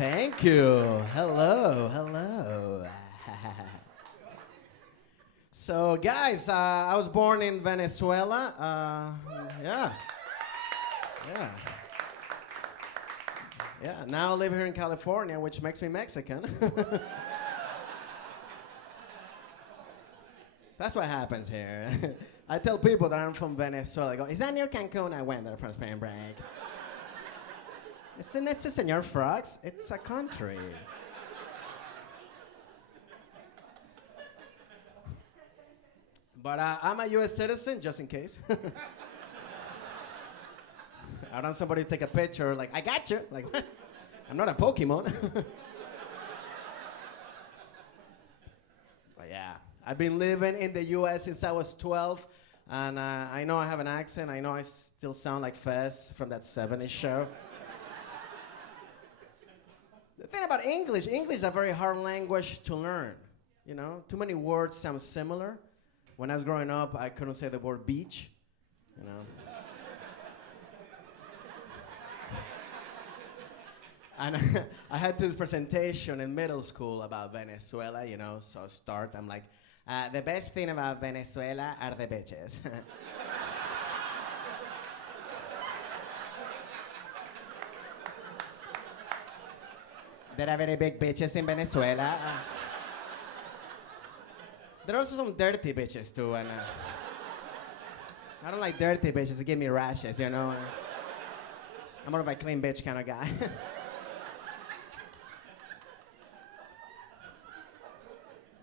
Thank you. Hello. So, guys, I was born in Venezuela. Yeah. Now I live here in California, which makes me Mexican. That's what happens here. I tell people that I'm from Venezuela. I go, is that near Cancun? I went there for spring break. It's Senor Frogs. It's a country. But I'm a U.S. citizen, just in case. I don't want somebody to take a picture, like, I got you. Like, what? I'm not a Pokemon. But yeah, I've been living in the U.S. since I was 12, and I know I have an accent. I know I still sound like Fez from that 70s show. The thing about English is a very hard language to learn. You know, too many words sound similar. When I was growing up, I couldn't say the word beach, you know. And I had this presentation in middle school about Venezuela, you know, so I'm like, the best thing about Venezuela are the bitches. There are very big bitches in Venezuela. There are also some dirty bitches too, and I don't like dirty bitches. They give me rashes, you know. I'm more of a clean bitch kind of guy.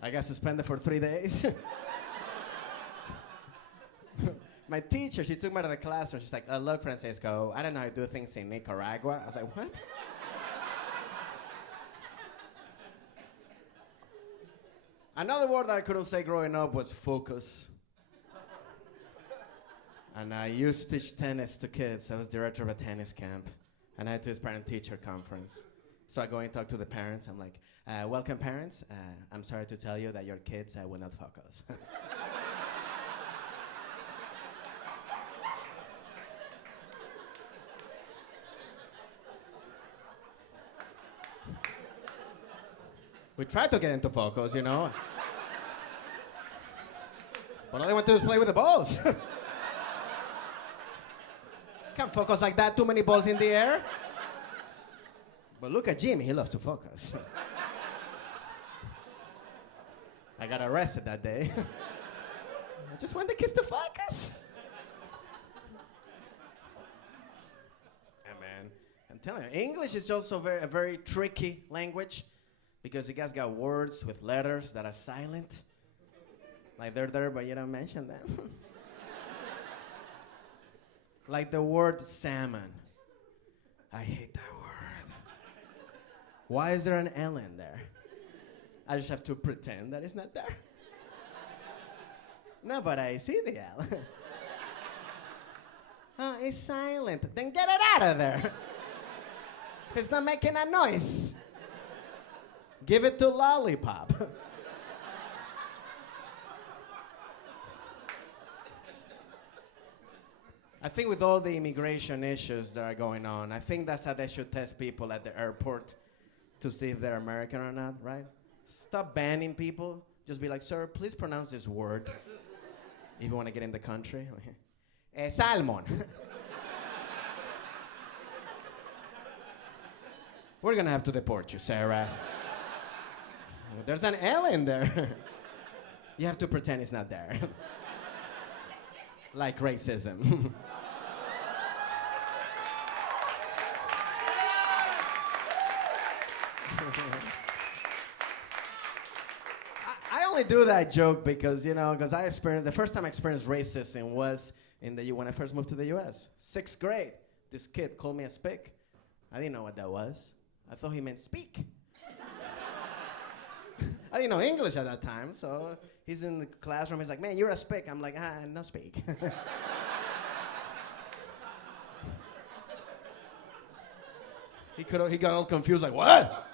I got suspended for 3 days. My teacher, she took me to the classroom. She's like, look, Francisco, I don't know how to do things in Nicaragua. I was like, what? Another word that I couldn't say growing up was focus. And I used to teach tennis to kids. I was director of a tennis camp. And I had to this parent-teacher conference. So I go and talk to the parents. I'm like, welcome parents. I'm sorry to tell you that your kids will not focus. We tried to get into focus, you know. But all they want to do is play with the balls. Can't focus like that, too many balls in the air. But look at Jimmy, he loves to focus. I got arrested that day. I just want the kids to focus. Yeah, man. I'm telling you, English is also a very tricky language. Because you guys got words with letters that are silent. Like they're there, but you don't mention them. Like the word salmon. I hate that word. Why is there an L in there? I just have to pretend that it's not there. No, but I see the L. Oh, it's silent. Then get it out of there. It's not making a noise. Give it to Lollipop. I think with all the immigration issues that are going on, I think that's how they should test people at the airport to see if they're American or not, right? Stop banning people. Just be like, sir, please pronounce this word if you want to get in the country. Salmon. We're going to have to deport you, Sarah. There's an L in there. You have to pretend it's not there. Like racism. I only do that joke because, you know, because the first time I experienced racism was when I first moved to the U.S. 6th grade. This kid called me a spick. I didn't know what that was. I thought he meant speak. I didn't know English at that time, so he's in the classroom. He's like, man, you're a spick. I'm like, no speak. He got all confused, like, what?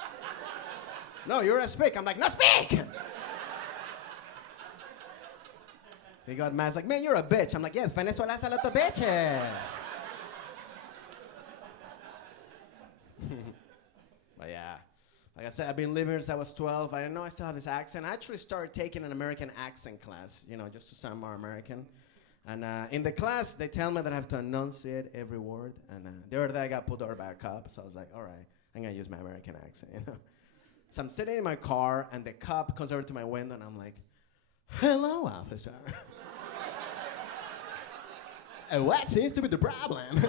No, you're a spick. I'm like, no speak. He got mad. He's like, man, you're a bitch. I'm like, yes, Venezuela has a lot of bitches. But yeah. Like I said, I've been living here since I was 12. I know I still have this accent. I actually started taking an American accent class, just to sound more American. And in the class, they tell me that I have to enunciate every word. And the other day, I got pulled over by a cop. So I was like, all right, I'm going to use my American accent, So I'm sitting in my car, and the cop comes over to my window, and I'm like, hello, officer. What seems to be the problem?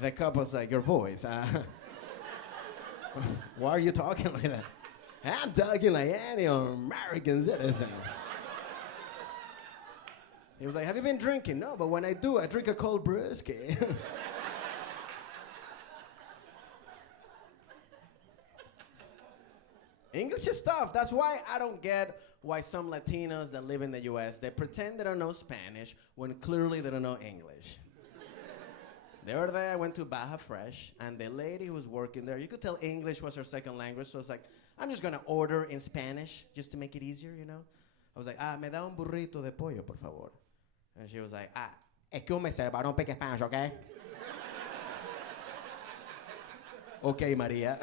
The cop was like, your voice. Why are you talking like that? I'm talking like any American citizen. He was like, have you been drinking? No, but when I do, I drink a cold brewski. English is tough. That's why I don't get why some Latinos that live in the U.S., they pretend they don't know Spanish when clearly they don't know English. The other day, I went to Baja Fresh, and the lady who was working there, you could tell English was her second language, so I was like, I'm just going to order in Spanish just to make it easier, I was like, me da un burrito de pollo, por favor. And she was like, excuse me, sir, but I don't speak Spanish, okay? Okay, Maria.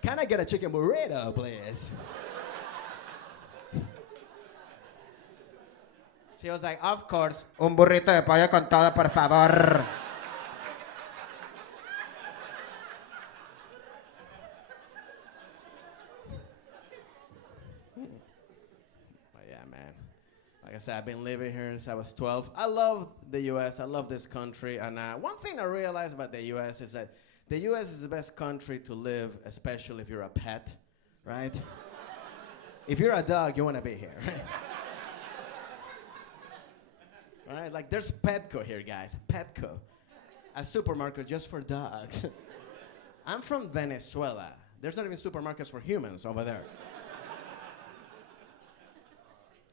Can I get a chicken burrito, please? She was like, of course. Un burrito de pollo con todo, por favor. But yeah, man. Like I said, I've been living here since I was 12. I love the U.S. I love this country. And one thing I realized about the U.S. is that the U.S. is the best country to live, especially if you're a pet, right? If you're a dog, you want to be here, right? Right? Like, there's Petco here, guys. Petco. A supermarket just for dogs. I'm from Venezuela. There's not even supermarkets for humans over there.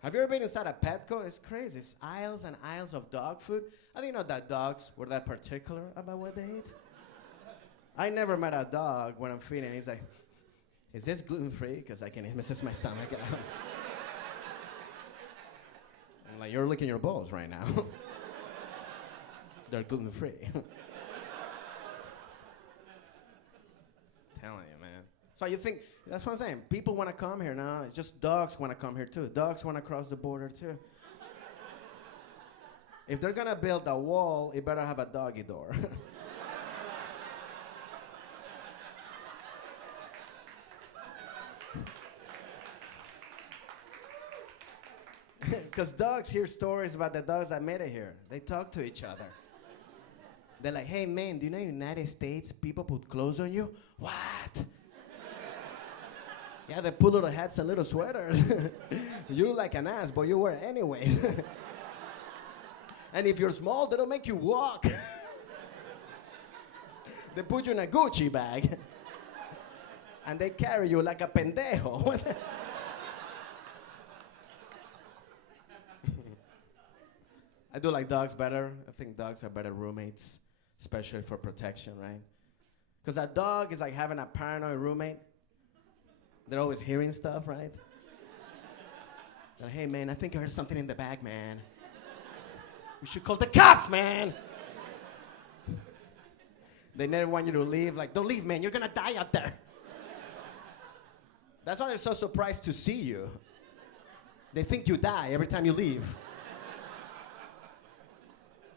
Have you ever been inside a Petco? It's crazy. It's aisles and aisles of dog food. I didn't know that dogs were that particular about what they eat. I never met a dog when I'm feeding. He's like, is this gluten-free? Because I can eat this my stomach. I'm like, you're licking your balls right now. They're gluten-free. Telling you, man. So you think, that's what I'm saying. People want to come here now. It's just dogs want to come here, too. Dogs want to cross the border, too. If they're going to build a wall, it better have a doggy door. Because dogs hear stories about the dogs that made it here. They talk to each other. They're like, hey, man, do you know in the United States people put clothes on you? What? Yeah, they put little hats and little sweaters. You look like an ass, but you wear it anyways. And if you're small, they don't make you walk. They put you in a Gucci bag. And they carry you like a pendejo. I do like dogs better. I think dogs are better roommates, especially for protection, right? Because a dog is like having a paranoid roommate. They're always hearing stuff, right? They're like, hey, man, I think I heard something in the bag, man. We should call the cops, man. They never want you to leave. Like, don't leave, man. You're going to die out there. That's why they're so surprised to see you. They think you die every time you leave.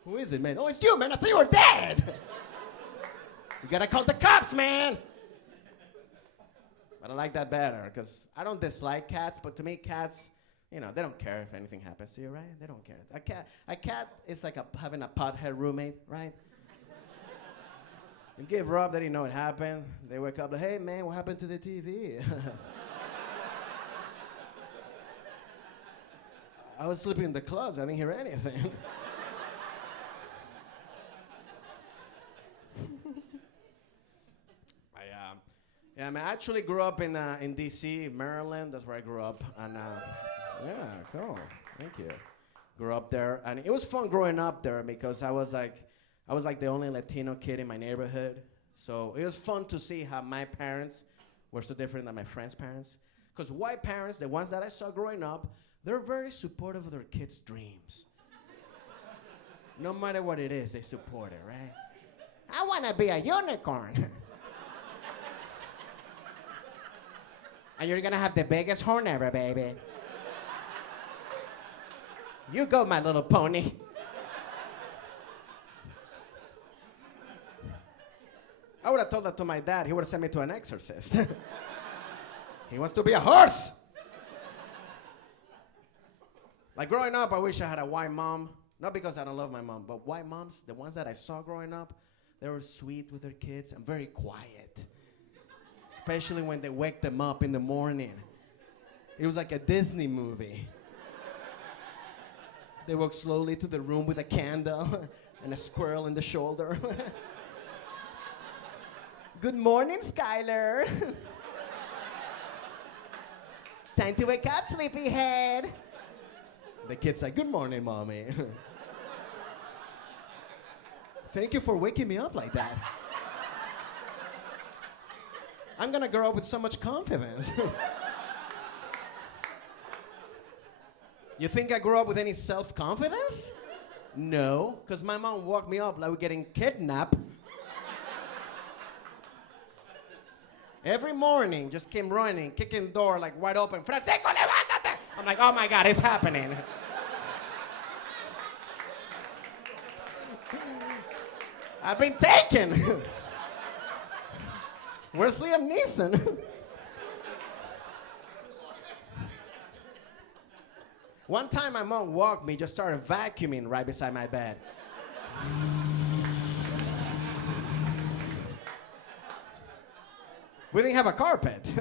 Who is it, man? Oh, it's you, man. I thought you were dead. You gotta call the cops, man. But I like that better, because I don't dislike cats, but to me, cats, they don't care if anything happens to you, right? They don't care. A cat is like having a pothead roommate, right? You give Rob that he know it happened. They wake up like, hey, man, what happened to the TV? I was sleeping in the closet. I didn't hear anything. Yeah, I mean, I actually grew up in D.C., Maryland. That's where I grew up. And yeah, cool. Thank you. Grew up there, and it was fun growing up there because I was like the only Latino kid in my neighborhood. So it was fun to see how my parents were so different than my friends' parents. Because white parents, the ones that I saw growing up, they're very supportive of their kids' dreams. No matter what it is, they support it, right? I want to be a unicorn. And you're going to have the biggest horn ever, baby. You go, my little pony. I would have told that to my dad. He would have sent me to an exorcist. He wants to be a horse. Like growing up, I wish I had a white mom. Not because I don't love my mom, but white moms, the ones that I saw growing up, they were sweet with their kids and very quiet. Especially when they wake them up in the morning. It was like a Disney movie. They walk slowly to the room with a candle and a squirrel in the shoulder. Good morning, Skylar. Time to wake up, sleepyhead. The kid's like, good morning, mommy. Thank you for waking me up like that. I'm gonna grow up with so much confidence. You think I grew up with any self-confidence? No, because my mom woke me up like we're getting kidnapped. Every morning, just came running, kicking the door like wide open. Francisco, levántate! I'm like, oh my God, it's happening. I've been taken. Where's Liam Neeson? One time my mom woke me, just started vacuuming right beside my bed. We didn't have a carpet.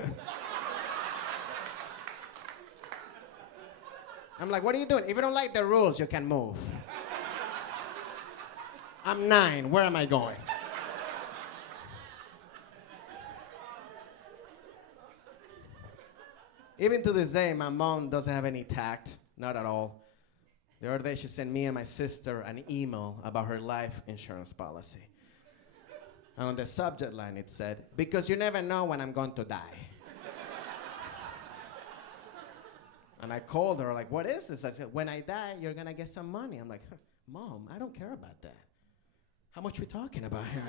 I'm like, what are you doing? If you don't like the rules, you can move. I'm 9, where am I going? Even to this day, my mom doesn't have any tact, not at all. The other day, she sent me and my sister an email about her life insurance policy. And on the subject line, it said, because you never know when I'm going to die. And I called her, like, what is this? I said, when I die, you're going to get some money. I'm like, Mom, I don't care about that. How much we talking about here?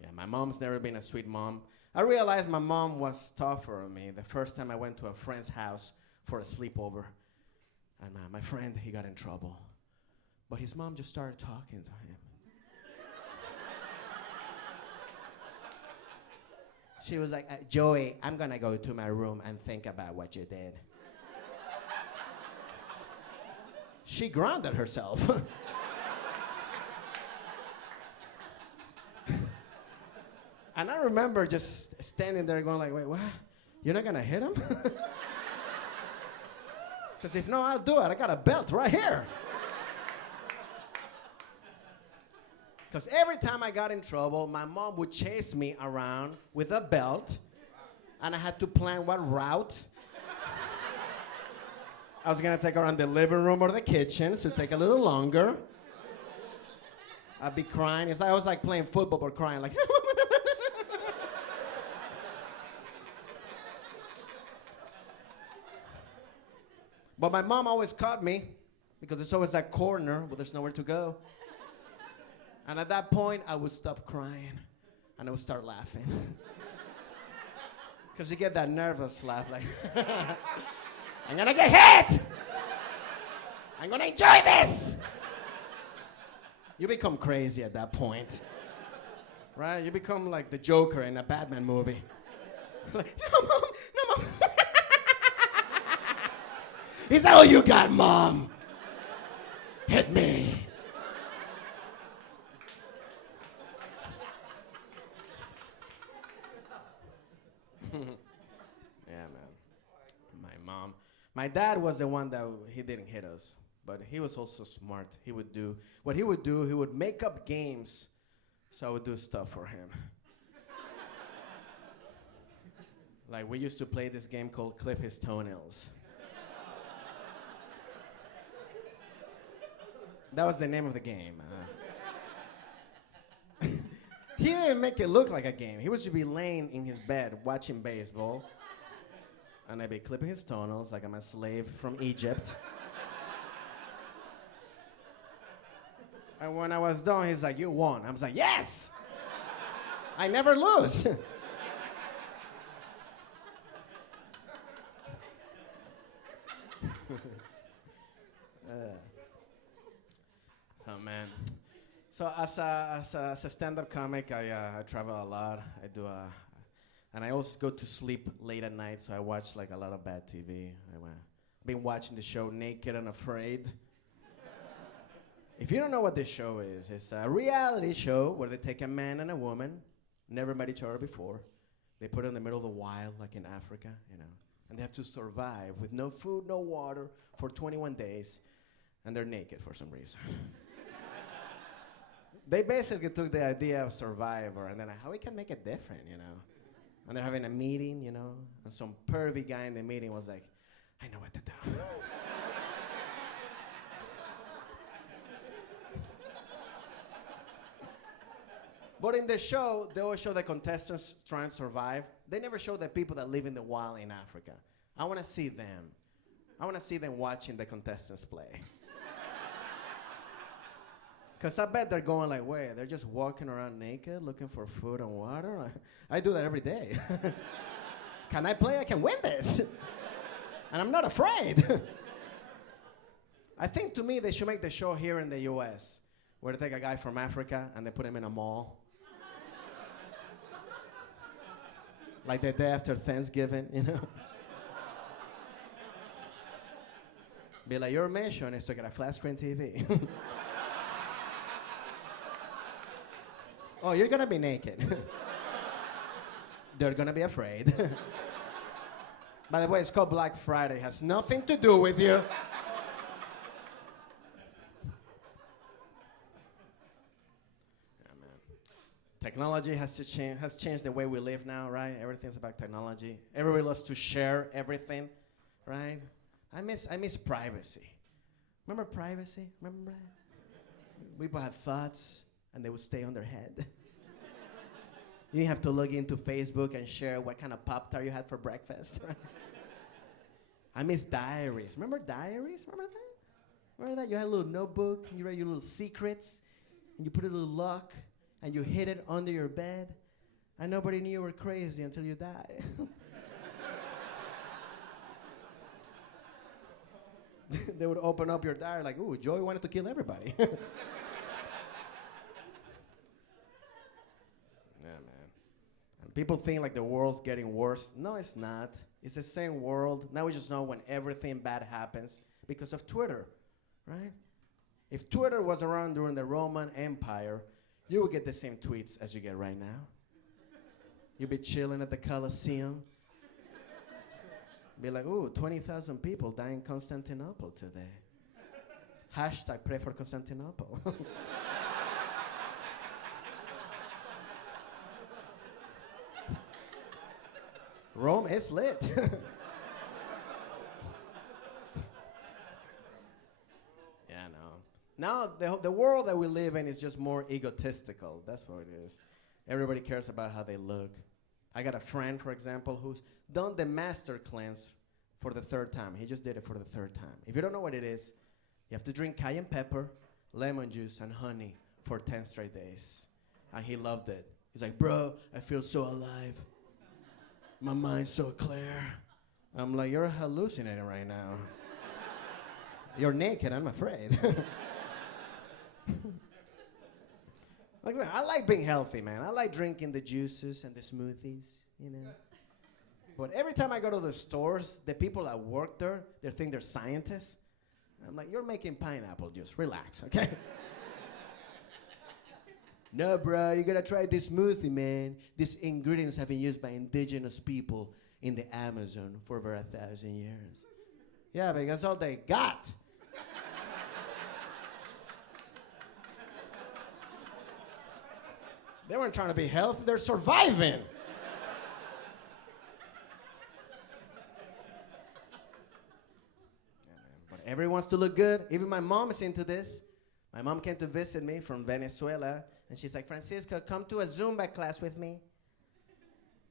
Yeah, my mom's never been a sweet mom. I realized my mom was tougher on me the first time I went to a friend's house for a sleepover. And my friend, he got in trouble. But his mom just started talking to him. She was like, Joey, I'm gonna go to my room and think about what you did. She grounded herself. And I remember just standing there going like, wait, what? You're not gonna hit him? Because if no, I'll do it. I got a belt right here. Because every time I got in trouble, my mom would chase me around with a belt, and I had to plan what route I was gonna take around the living room or the kitchen, so it'd take a little longer. I'd be crying. It's like I was like playing football but crying like. But my mom always caught me because there's always that corner where there's nowhere to go. And at that point, I would stop crying and I would start laughing. Because you get that nervous laugh like, I'm gonna get hit! I'm gonna enjoy this! You become crazy at that point. Right? You become like the Joker in a Batman movie. Like, no, Mom, no, Mom. Is that all you got, Mom? Hit me. Yeah, man. My mom. My dad was the one that he didn't hit us, but he was also smart. He would do what he would do. He would make up games, so I would do stuff for him. Like we used to play this game called Clip His Toenails. That was the name of the game. He didn't make it look like a game. He was to be laying in his bed watching baseball. And I'd be clipping his toenails like I'm a slave from Egypt. And when I was done, he's like, you won. I was like, yes! I never lose. Oh, man. So as a stand-up comic, I travel a lot. And I also go to sleep late at night, so I watch like a lot of bad TV. I've been watching the show Naked and Afraid. If you don't know what this show is, it's a reality show where they take a man and a woman, never met each other before. They put it in the middle of the wild, like in Africa, and they have to survive with no food, no water for 21 days, and they're naked for some reason. They basically took the idea of Survivor and then how we can make it different, And they're having a meeting, and some pervy guy in the meeting was like, I know what to do. But in the show, they always show the contestants trying to survive. They never show the people that live in the wild in Africa. I want to see them. I want to see them watching the contestants play. Because I bet they're going like, wait, they're just walking around naked looking for food and water? I do that every day. Can I play? I can win this. And I'm not afraid. I think to me they should make the show here in the US, where they take a guy from Africa and they put him in a mall. Like the day after Thanksgiving, Be like, your mission is to get a flat screen TV. Oh, you're gonna be naked. They're gonna be afraid. By the way, it's called Black Friday. It has nothing to do with you. Technology has changed the way we live now, right? Everything's about technology. Everybody loves to share everything, right? I miss privacy. Remember privacy? Remember that? People had thoughts, and they would stay on their head. You didn't have to log into Facebook and share what kind of Pop-Tart you had for breakfast. I miss diaries. Remember diaries? Remember that? Remember that? You had a little notebook, and you write your little secrets, and you put a little lock, and you hid it under your bed, and nobody knew you were crazy until you died. They would open up your diary like, ooh, Joey wanted to kill everybody. Yeah, man. And people think like the world's getting worse. No, it's not. It's the same world. Now we just know when everything bad happens because of Twitter, right? If Twitter was around during the Roman Empire, you would get the same tweets as you get right now. You'd be chilling at the Colosseum. Be like, ooh, 20,000 people die in Constantinople today. Hashtag pray for Constantinople. Rome is lit. Yeah, no. Now, the world that we live in is just more egotistical. That's what it is. Everybody cares about how they look. I got a friend, for example, who's done the master cleanse for the 3rd time. He just did it for the 3rd time. If you don't know what it is, you have to drink cayenne pepper, lemon juice, and honey for 10 straight days. And he loved it. He's like, bro, I feel so alive. My mind's so clear. I'm like, you're hallucinating right now. You're naked, I'm afraid. Like, I like being healthy, man. I like drinking the juices and the smoothies, But every time I go to the stores, the people that work there, they think they're scientists. I'm like, you're making pineapple juice. Relax, okay? No, bro, you gotta try this smoothie, man. These ingredients have been used by indigenous people in the Amazon for over 1,000 years. Yeah, because that's all they got. They weren't trying to be healthy, they're surviving. Yeah, but everyone wants to look good. Even my mom is into this. My mom came to visit me from Venezuela, And she's like, Francisco, come to a Zumba class with me.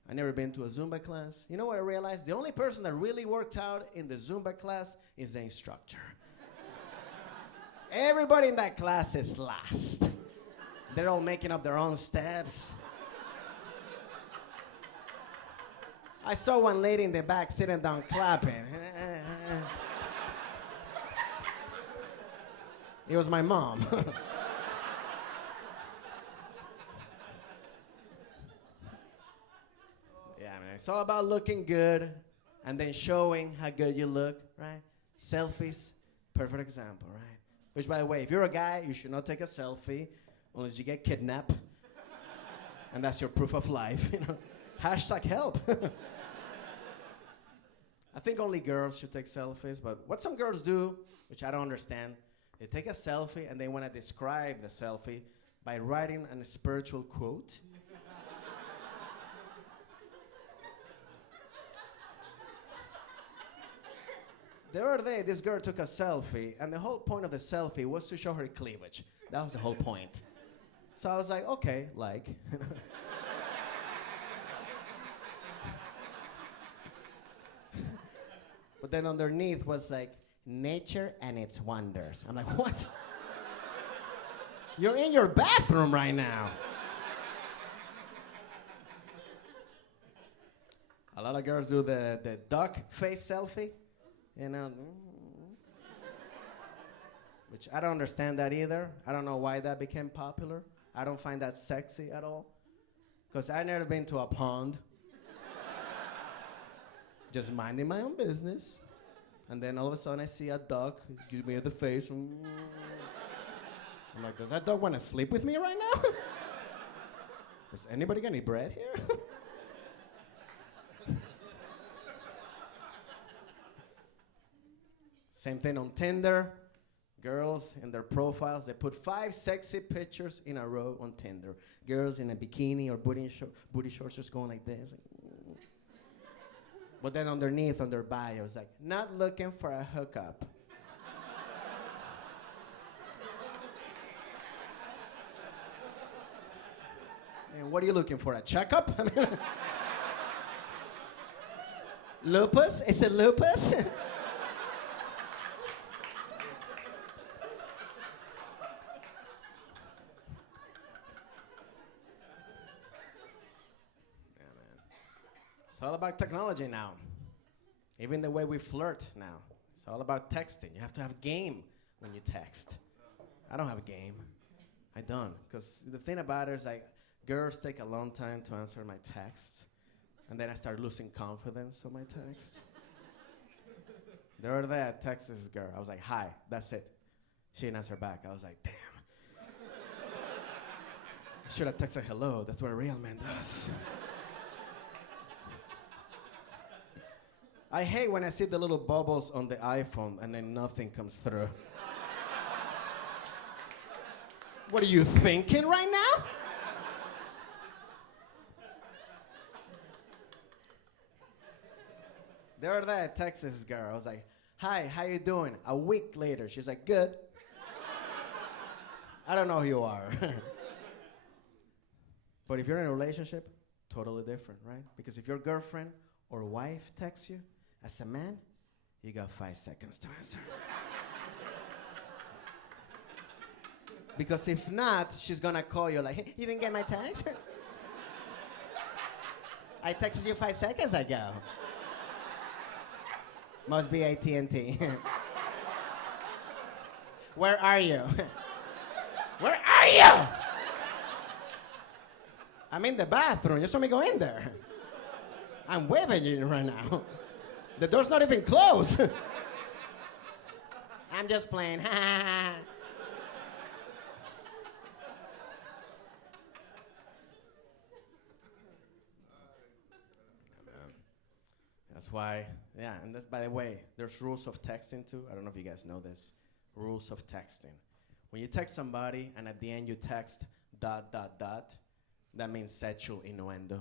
I never been to a Zumba class. You know what I realized? The only person that really works out in the Zumba class is the instructor. Everybody in that class is lost. They're all making up their own steps. I saw one lady in the back sitting down clapping. It was my mom. Yeah, man. It's all about looking good and then showing how good you look, right? Selfies, perfect example, right? Which, by the way, if you're a guy, you should not take a selfie unless you get kidnapped. And that's your proof of life, you know? Hashtag help. I think only girls should take selfies, but what some girls do, which I don't understand, they take a selfie and they want to describe the selfie by writing a spiritual quote. The other day, this girl took a selfie, and the whole point of the selfie was to show her cleavage. That was the whole point. So I was like, okay, like. But then underneath was like, nature and its wonders. I'm like, what? You're in your bathroom right now. A lot of girls do the duck face selfie. You know, which I don't understand that either. I don't know why that became popular. I don't find that sexy at all. Because I've never been to a pond. Just minding my own business. And then all of a sudden I see a duck give me the face. I'm like, does that dog want to sleep with me right now? Does anybody got any bread here? Same thing on Tinder. Girls in their profiles, they put 5 sexy pictures in a row on Tinder. Girls in a bikini or booty shorts just going like this. But then underneath on their bio, it's like, not looking for a hookup. And what are you looking for, a checkup? Lupus? Is it lupus? It's all about technology now. Even the way we flirt now. It's all about texting. You have to have game when you text. I don't have a game. I don't. Because the thing about it is, like, girls take a long time to answer my texts. And then I start losing confidence on my text. The other day, I texted this girl. I was like, hi, that's it. She didn't answer back. I was like, damn. I should have texted hello. That's what a real man does. I hate when I see the little bubbles on the iPhone and then nothing comes through. What are you thinking right now? The other day I texted this girl. I was like, hi, how you doing? A week later, she's like, good. I don't know who you are. But if you're in a relationship, totally different, right? Because if your girlfriend or wife texts you, as a man, you got 5 seconds to answer. Because if not, she's gonna call you like, hey, you didn't get my text? I texted you 5 seconds ago. Must be AT&T. Where are you? Where are you? I'm in the bathroom. Just let me go in there. I'm waving you right now. The door's not even closed. I'm just playing. That's why, yeah, and that's, by the way, there's rules of texting too. I don't know if you guys know this. Rules of texting. When you text somebody and at the end you text ... that means sexual innuendo.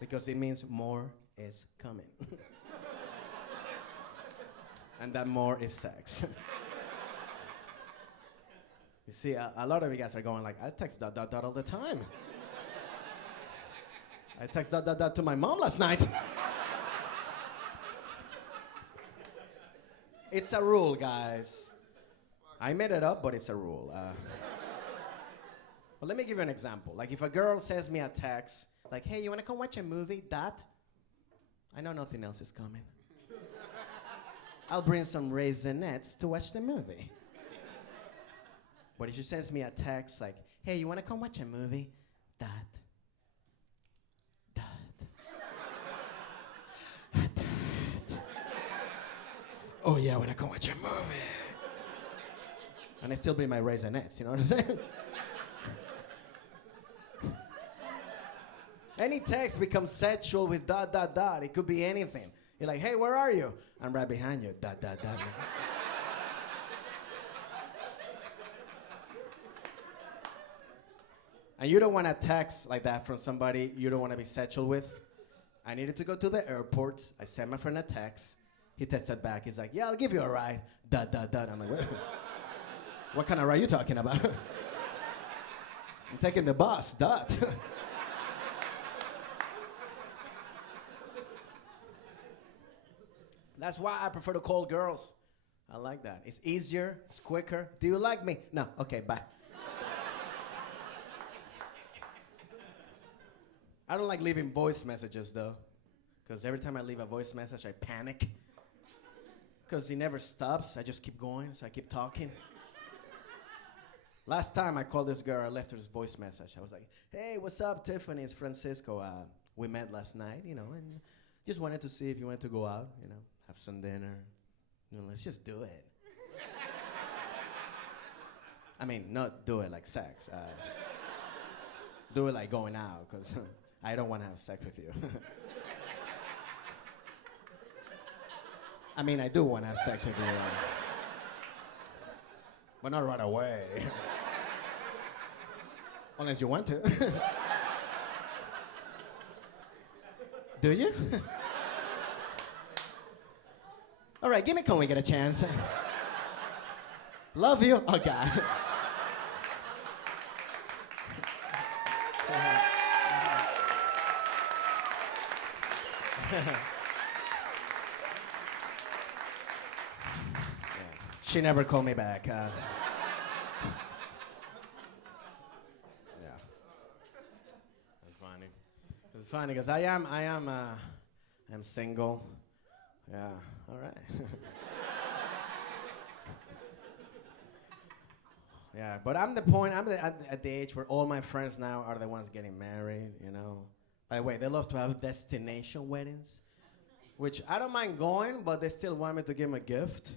Because it means more is coming. And that more is sex. You see, a lot of you guys are going like, I text ... all the time. I text ... to my mom last night. It's a rule, guys. I made it up, but it's a rule. But let me give you an example. Like if a girl sends me a text, like, hey, you wanna come watch a movie? I know nothing else is coming. I'll bring some raisinets to watch the movie. But if she sends me a text like, hey, you wanna come watch a movie? Oh yeah, I wanna come watch a movie. And I still bring my raisinets, you know what I'm saying? Any text becomes sexual with ... It could be anything. You're like, hey, where are you? I'm right behind you, ... And you don't want a text like that from somebody you don't want to be sexual with. I needed to go to the airport. I sent my friend a text. He texted back. He's like, yeah, I'll give you a ride. ... I'm like, what kind of ride are you talking about? I'm taking the bus, ... That's why I prefer to call girls. I like that. It's easier, it's quicker. Do you like me? No, okay, bye. I don't like leaving voice messages though, because every time I leave a voice message, I panic. Because he never stops, I just keep going, so I keep talking. Last time I called this girl, I left her this voice message. I was like, hey, what's up, Tiffany? It's Francisco. We met last night, and just wanted to see if you wanted to go out, have some dinner. Let's just do it. I mean, not do it like sex. Do it like going out, because I don't want to have sex with you. I mean, I do want to have sex with you. But not right away. Unless you want to. Do you? All right, give me when we get a chance. Love you. Oh, God. She never called me back. Yeah. It's funny. It's funny because I am single. Yeah. All right. Yeah, but I'm at the age where all my friends now are the ones getting married. By the way, they love to have destination weddings, which I don't mind going, but they still want me to give them a gift.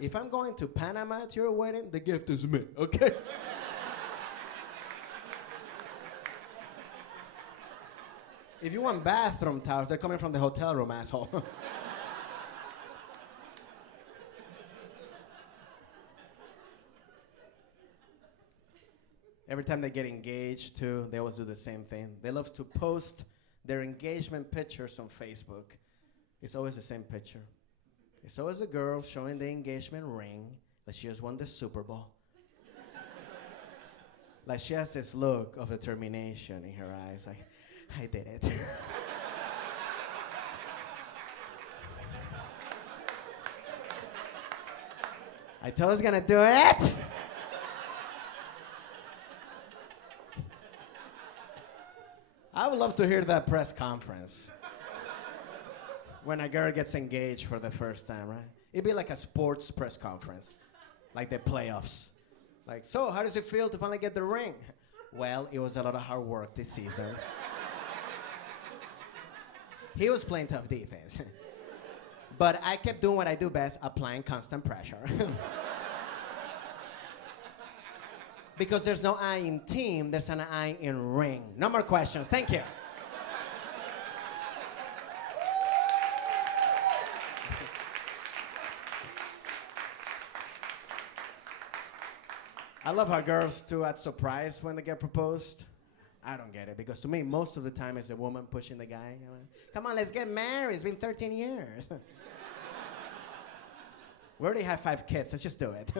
If I'm going to Panama to your wedding, the gift is me, okay? If you want bathroom towels, they're coming from the hotel room, asshole. Every time they get engaged, too, they always do the same thing. They love to post their engagement pictures on Facebook. It's always the same picture. It's always a girl showing the engagement ring like she just won the Super Bowl. Like she has this look of determination in her eyes, like, I did it. I told I was gonna do it. I would love to hear that press conference. When a girl gets engaged for the first time, right? It'd be like a sports press conference, like the playoffs. Like, so how does it feel to finally get the ring? Well, it was a lot of hard work this season. He was playing tough defense. But I kept doing what I do best, applying constant pressure. Because there's no I in team, there's an I in ring. No more questions, thank you. I love how girls too act surprised when they get proposed. I don't get it, because to me, most of the time it's a woman pushing the guy. Come on, let's get married. It's been 13 years. We already have 5 kids. Let's just do it.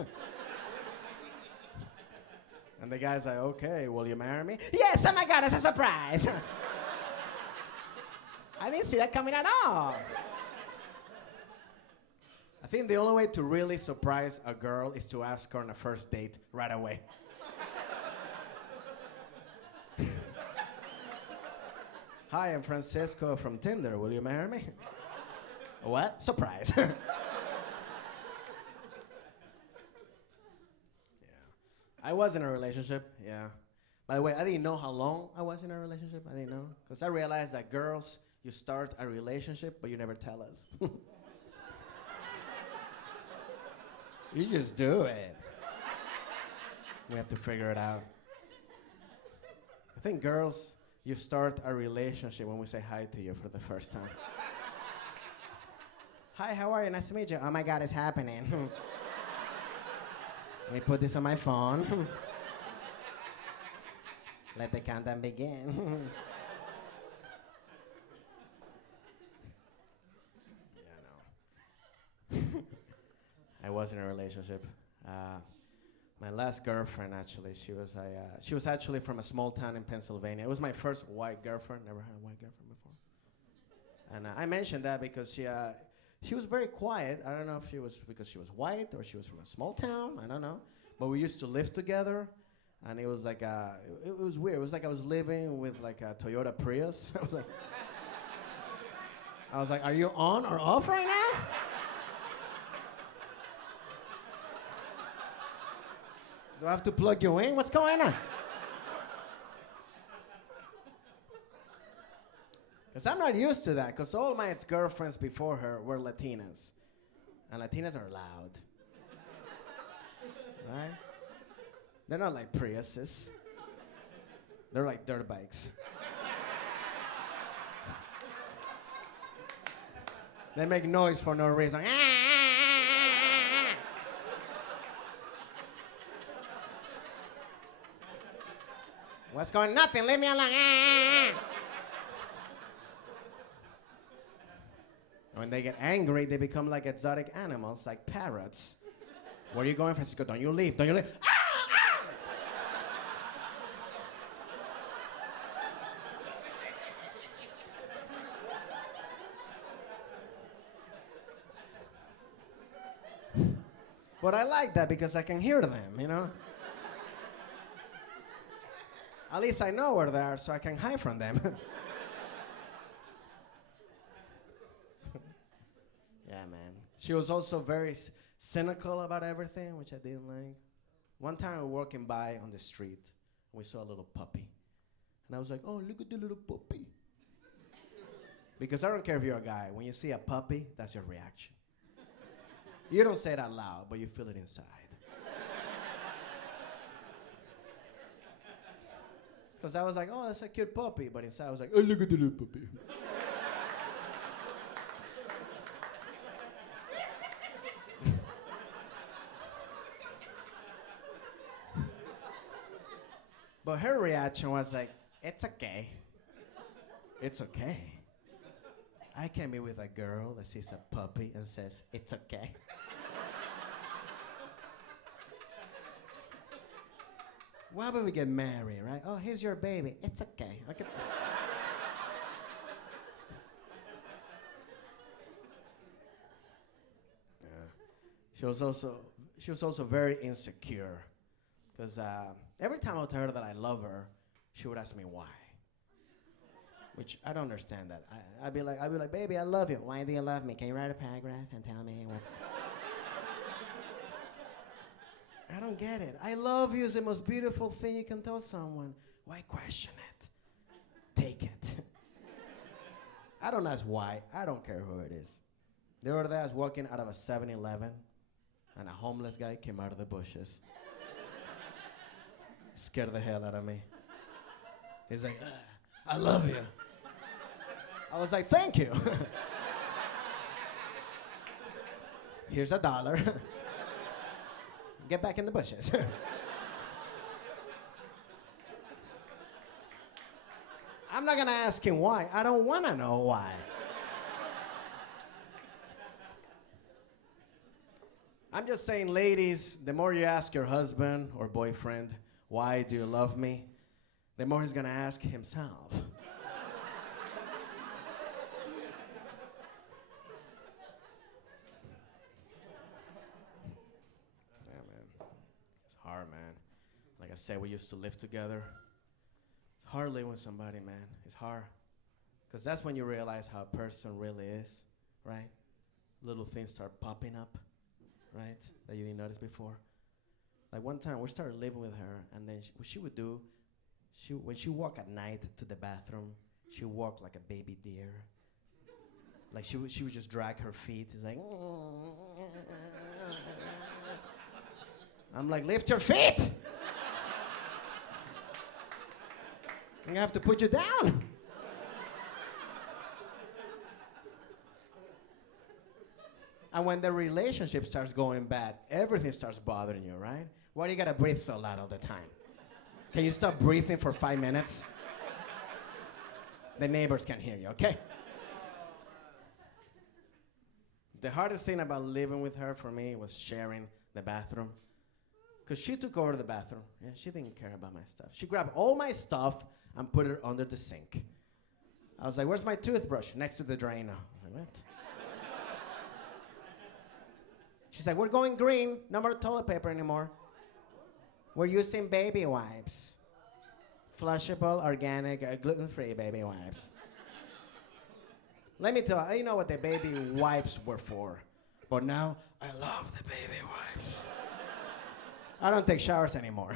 And the guy's like, okay, will you marry me? Yes, oh my God, it's a surprise. I didn't see that coming at all. I think the only way to really surprise a girl is to ask her on a first date right away. Hi, I'm Francisco from Tinder. Will you marry me? What? Surprise. Yeah. I was in a relationship, yeah. By the way, I didn't know how long I was in a relationship. I didn't know. Because I realized that girls, you start a relationship, but you never tell us. You just do it. We have to figure it out. I think girls, you start a relationship when we say hi to you for the first time. Hi, how are you? Nice to meet you. Oh my God, it's happening. Let me put this on my phone. Let the countdown begin. Yeah, no. I was in a relationship. My last girlfriend, actually, she was actually from a small town in Pennsylvania. It was my first white girlfriend. Never had a white girlfriend before. And I mentioned that because she was very quiet. I don't know if she was because she was white or she was from a small town. I don't know. But we used to live together, and it was like it was weird. It was like I was living with like a Toyota Prius. I was like, are you on or off right now? Do I have to plug you in? What's going on? Because I'm not used to that, because all my ex-girlfriends before her were Latinas. And Latinas are loud. Right? They're not like Priuses. They're like dirt bikes. They make noise for no reason. What's going on? Nothing, leave me alone. When they get angry, they become like exotic animals, like parrots. Where are you going, Francisco? Don't you leave, don't you leave. But I like that because I can hear them, you know? At least I know where they are, so I can hide from them. Yeah, man. She was also very cynical about everything, which I didn't like. One time we were walking by on the street, and we saw a little puppy. And I was like, oh, look at the little puppy. Because I don't care if you're a guy. When you see a puppy, that's your reaction. You don't say it out loud, but you feel it inside. Because I was like, oh, that's a cute puppy. But inside I was like, oh, look at the little puppy. But her reaction was like, it's okay. It's okay. I can be with a girl that sees a puppy and says, it's okay. Why would we get married, right? Oh, here's your baby. It's okay. Yeah. She was also very insecure, because every time I would tell her that I love her, she would ask me why. Which I don't understand that. I'd be like, baby, I love you. Why do you love me? Can you write a paragraph and tell me what's... I don't get it. I love you is the most beautiful thing you can tell someone. Why question it? Take it. I don't ask why. I don't care who it is. The other day I was walking out of a 7-Eleven, and a homeless guy came out of the bushes. Scared the hell out of me. He's like, I love you. I was like, thank you. Here's $1. Get back in the bushes. I'm not gonna ask him why. I don't wanna know why. I'm just saying, ladies, the more you ask your husband or boyfriend why do you love me? The more he's gonna ask himself. Yeah, man. It's hard, man. Like I said, we used to live together. It's hard living with somebody, man. It's hard. Because that's when you realize how a person really is, right? Little things start popping up, right? That you didn't notice before. Like one time, we started living with her, and then what she would do, when she walked at night to the bathroom, she walked like a baby deer. Like she would just drag her feet. It's like, I'm like, lift your feet! I'm gonna have to put you down. And when the relationship starts going bad, everything starts bothering you, right? Why do you gotta breathe so loud all the time? Can you stop breathing for 5 minutes? The neighbors can hear you, okay? The hardest thing about living with her for me was sharing the bathroom. Because she took over the bathroom. Yeah, she didn't care about my stuff. She grabbed all my stuff and put it under the sink. I was like, where's my toothbrush? Next to the drain. I was like, what? She's like, we're going green. No more toilet paper anymore. We're using baby wipes. Flushable, organic, gluten-free baby wipes. Let me tell you know what the baby wipes were for. But now, I love the baby wipes. I don't take showers anymore.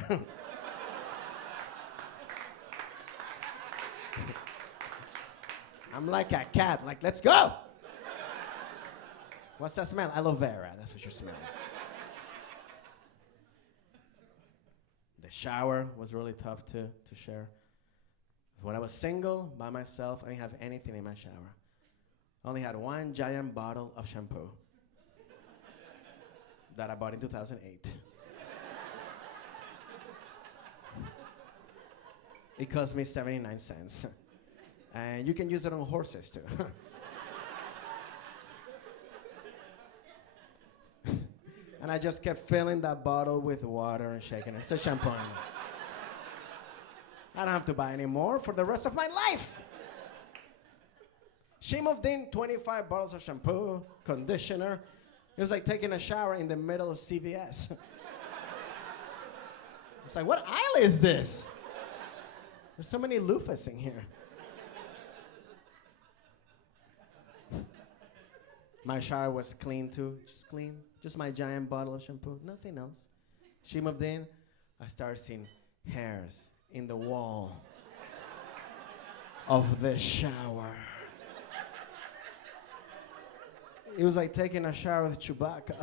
I'm like a cat, like, let's go. What's that smell? Aloe vera, that's what you're smelling. The shower was really tough to share. When I was single, by myself, I didn't have anything in my shower. I only had one giant bottle of shampoo that I bought in 2008. It cost me 79 cents. And you can use it on horses too. And I just kept filling that bottle with water and shaking it. It's a shampoo. I don't have to buy any more for the rest of my life. She moved in 25 bottles of shampoo, conditioner. It was like taking a shower in the middle of CVS. It's like, what aisle is this? There's so many loofahs in here. My shower was clean too, just clean. Just my giant bottle of shampoo, nothing else. She moved in, I started seeing hairs in the wall of the shower. It was like taking a shower with Chewbacca.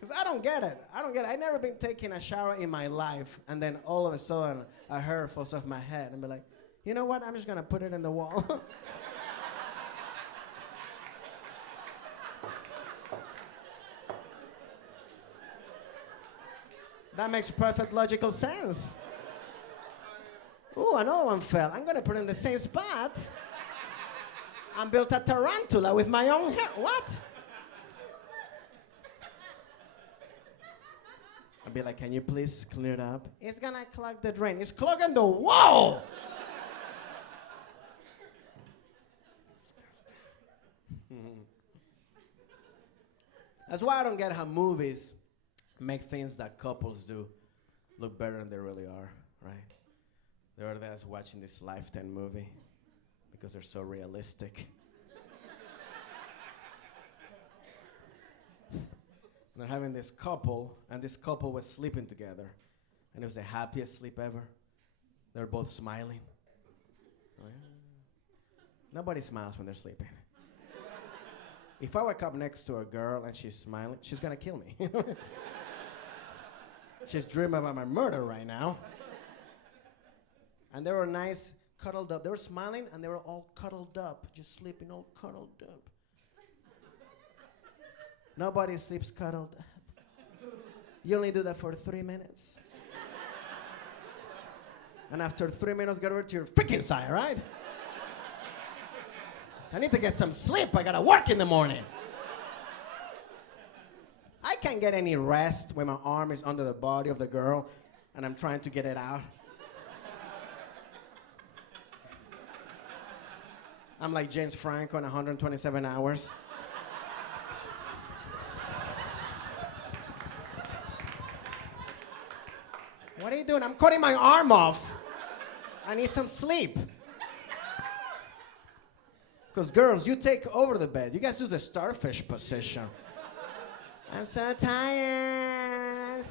Because I don't get it. I've never been taking a shower in my life, and then all of a sudden, a hair falls off my head, and be like, you know what? I'm just gonna put it in the wall. That makes perfect logical sense. Ooh, another one fell. I'm gonna put it in the same spot. I built a tarantula with my own hair. What? I'd be like, can you please clear it up? It's gonna clog the drain. It's clogging the wall! That's why I don't get how movies make things that couples do look better than they really are, right? They're there watching this Lifetime movie because they're so realistic. They're having this couple, and this couple was sleeping together, and it was the happiest sleep ever. They're both smiling. Nobody smiles when they're sleeping. If I wake up next to a girl and she's smiling, she's gonna kill me. She's dreaming about my murder right now. And they were nice, cuddled up. They were smiling, and they were all cuddled up, just sleeping all cuddled up. Nobody sleeps cuddled up. You only do that for 3 minutes. And after 3 minutes, get over to your freaking side, right? So I need to get some sleep. I gotta work in the morning. can't get any rest when my arm is under the body of the girl and I'm trying to get it out. I'm like James Franco in 127 hours. What are you doing? I'm cutting my arm off. I need some sleep. Because girls, you take over the bed. You guys do the starfish position. I'm so tired.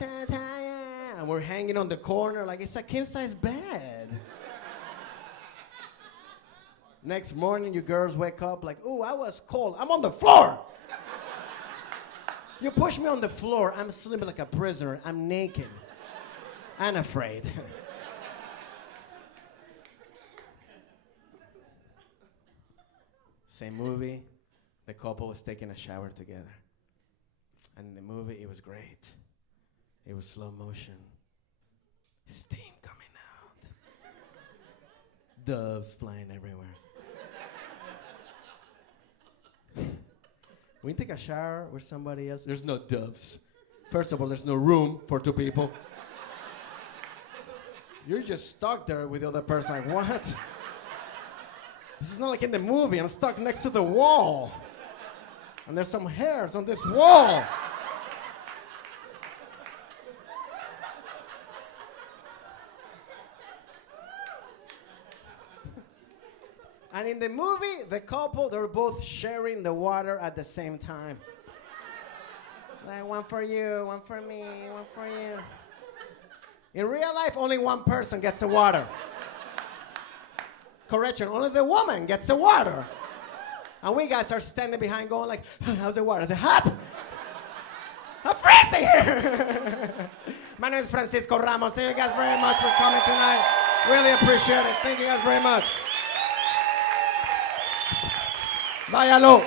And we're hanging on the corner like it's a king-size bed. Next morning, you girls wake up like, ooh, I was cold. I'm on the floor. You push me on the floor. I'm sleeping like a prisoner. I'm naked. And afraid. Same movie, the couple was taking a shower together. And in the movie, it was great. It was slow motion. Steam coming out. Doves flying everywhere. When you take a shower with somebody else, there's no doves. First of all, there's no room for two people. You're just stuck there with the other person, like, what? This is not like in the movie. I'm stuck next to the wall. And there's some hairs on this wall. And in the movie, the couple, they were both sharing the water at the same time. Like, one for you, one for me, one for you. In real life, only one person gets the water. Correction, only the woman gets the water. And we guys are standing behind going like, how's the water? Is it hot? I'm freezing here. My name is Francisco Ramos. Thank you guys very much for coming tonight. Really appreciate it. Thank you guys very much. Vayalo.